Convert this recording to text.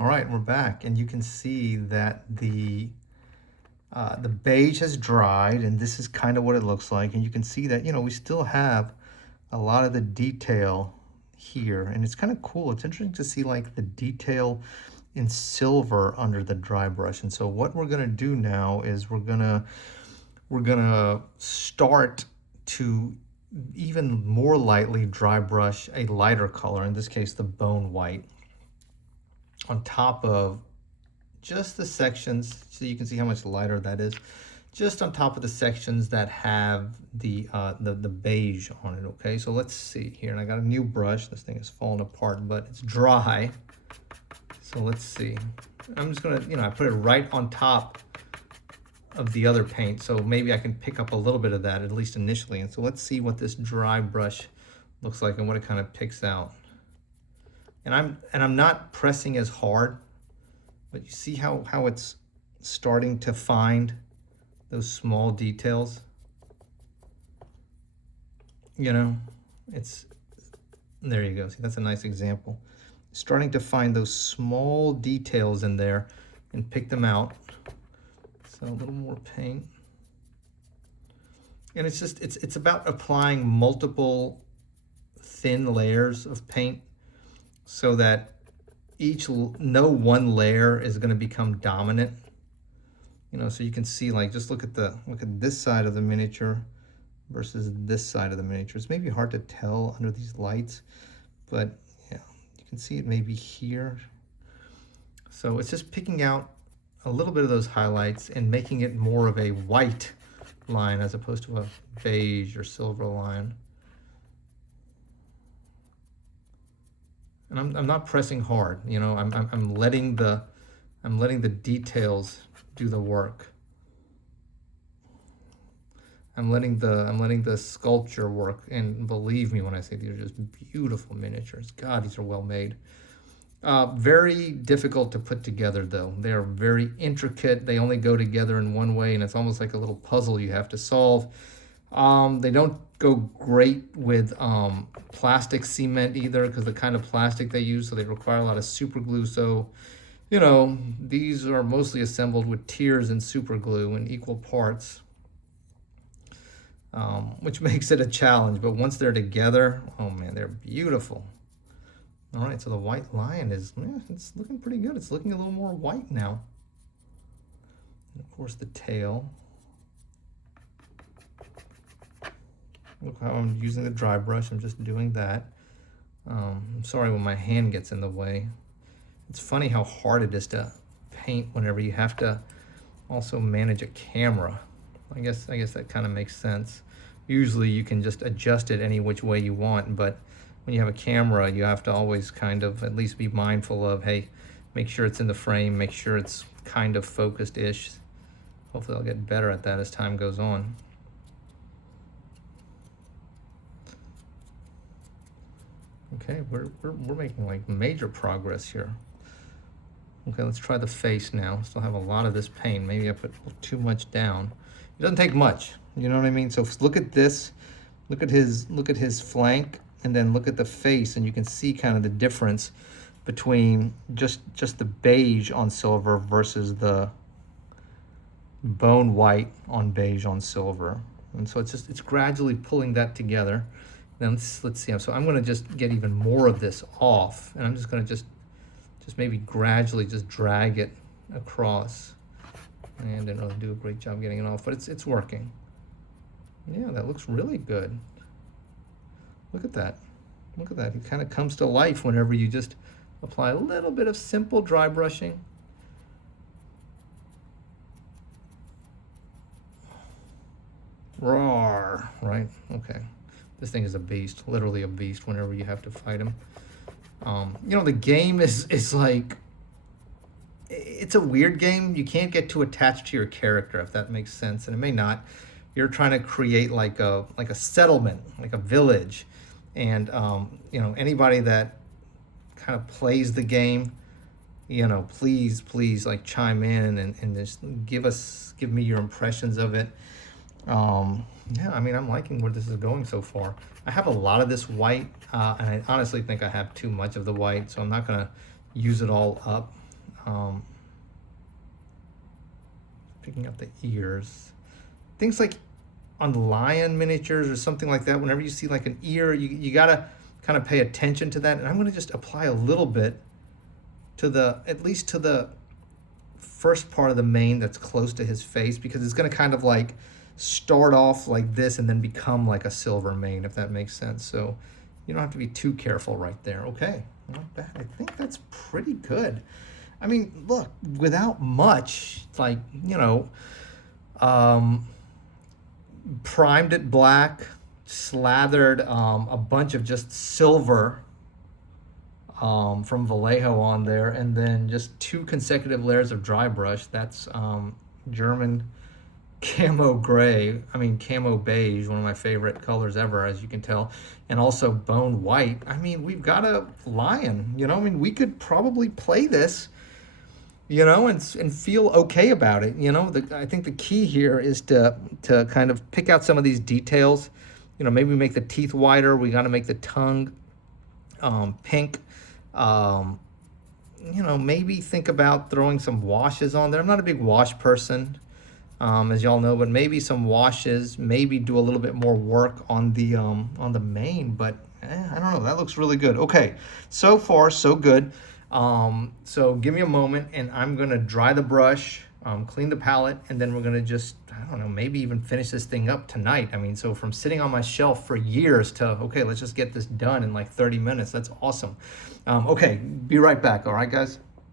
All right, we're back, and you can see that the beige has dried, and this is kind of what it looks like. And you can see that, we still have a lot of the detail here, and it's kind of cool. It's interesting to see like the detail in silver under the dry brush. And so what we're gonna do now is we're gonna start to even more lightly dry brush a lighter color, in this case the bone white, on top of just the sections, so you can see how much lighter that is, just on top of the sections that have the beige on it. Okay, so let's see here, and I got a new brush. This thing is falling apart, but it's dry. So let's see. I'm just gonna, I put it right on top of the other paint, so maybe I can pick up a little bit of that, at least initially. And so let's see what this dry brush looks like and what it kind of picks out. And I'm not pressing as hard, but you see how it's starting to find those small details? It's, there you go. See, that's a nice example. Starting to find those small details in there and pick them out. So a little more paint. And it's just, it's about applying multiple thin layers of paint so that no one layer is going to become dominant. So you can see, like, just look at this side of the miniature versus this side of the miniature. It's maybe hard to tell under these lights, but yeah, you can see it maybe here. So it's just picking out a little bit of those highlights and making it more of a white line as opposed to a beige or silver line. And I'm not pressing hard, I'm letting the details do the work. I'm letting the sculpture work, and believe me when I say these are just beautiful miniatures. God, these are well made. Very difficult to put together, though. They are very intricate. They only go together in one way, and it's almost like a little puzzle you have to solve. They don't go great with plastic cement either, because the kind of plastic they use, so they require a lot of super glue. So, these are mostly assembled with tears and super glue in equal parts, which makes it a challenge. But once they're together, oh man, they're beautiful. All right, so the white lion is, it's looking pretty good. It's looking a little more white now. And of course, the tail. Look how I'm using the dry brush. I'm just doing that. I'm sorry when my hand gets in the way. It's funny how hard it is to paint whenever you have to also manage a camera. I guess that kind of makes sense. Usually you can just adjust it any which way you want, but when you have a camera, you have to always kind of at least be mindful of, hey, make sure it's in the frame, make sure it's kind of focused-ish. Hopefully I'll get better at that as time goes on. Okay, we're making like major progress here. Okay, let's try the face now. Still have a lot of this paint. Maybe I put too much down. It doesn't take much, you know what I mean? So look at this, look at his flank, and then look at the face, and you can see kind of the difference between just the beige on silver versus the bone white on beige on silver. And so it's gradually pulling that together. Then let's see. So I'm going to just get even more of this off, and I'm just going to just maybe gradually just drag it across. And I don't do a great job getting it off, but it's working. Yeah, that looks really good. Look at that. Look at that. It kind of comes to life whenever you just apply a little bit of simple dry brushing. Roar, right? Okay. This thing is a beast, literally a beast whenever you have to fight him. The game is like, it's a weird game. You can't get too attached to your character, if that makes sense, and it may not. You're trying to create like a settlement, like a village, and anybody that kind of plays the game, please like chime in and just give me your impressions of it. Yeah, I mean, I'm liking where this is going so far. I have a lot of this white, and I honestly think I have too much of the white, so I'm not gonna use it all up. Picking up the ears. Things like on lion miniatures or something like that, whenever you see like an ear, you gotta kind of pay attention to that. And I'm gonna just apply a little bit to at least to the first part of the mane that's close to his face, because it's gonna kind of like start off like this and then become like a silver mane, if that makes sense. So you don't have to be too careful right there. Okay, not bad. I think that's pretty good. I mean, look, without much, like, you know, primed it black, slathered a bunch of just silver from Vallejo on there, and then just 2 consecutive layers of dry brush. That's German camo gray, camo beige, one of my favorite colors ever, as you can tell, and also bone white. I mean, we've got a lion, you know, we could probably play this, you know, and feel okay about it. You know, I think the key here is to kind of pick out some of these details. You know, maybe make the teeth wider. We got to make the tongue pink. You know, maybe think about throwing some washes on there. I'm not a big wash person, as y'all know, but maybe some washes, maybe do a little bit more work on the mane, but I don't know, that looks really good. Okay, so far so good. So give me a moment and I'm gonna dry the brush, clean the palette, and then we're gonna just, I don't know, maybe even finish this thing up tonight. I mean, so from sitting on my shelf for years to, okay, let's just get this done in like 30 minutes. That's awesome. Okay, be right back, all right, guys?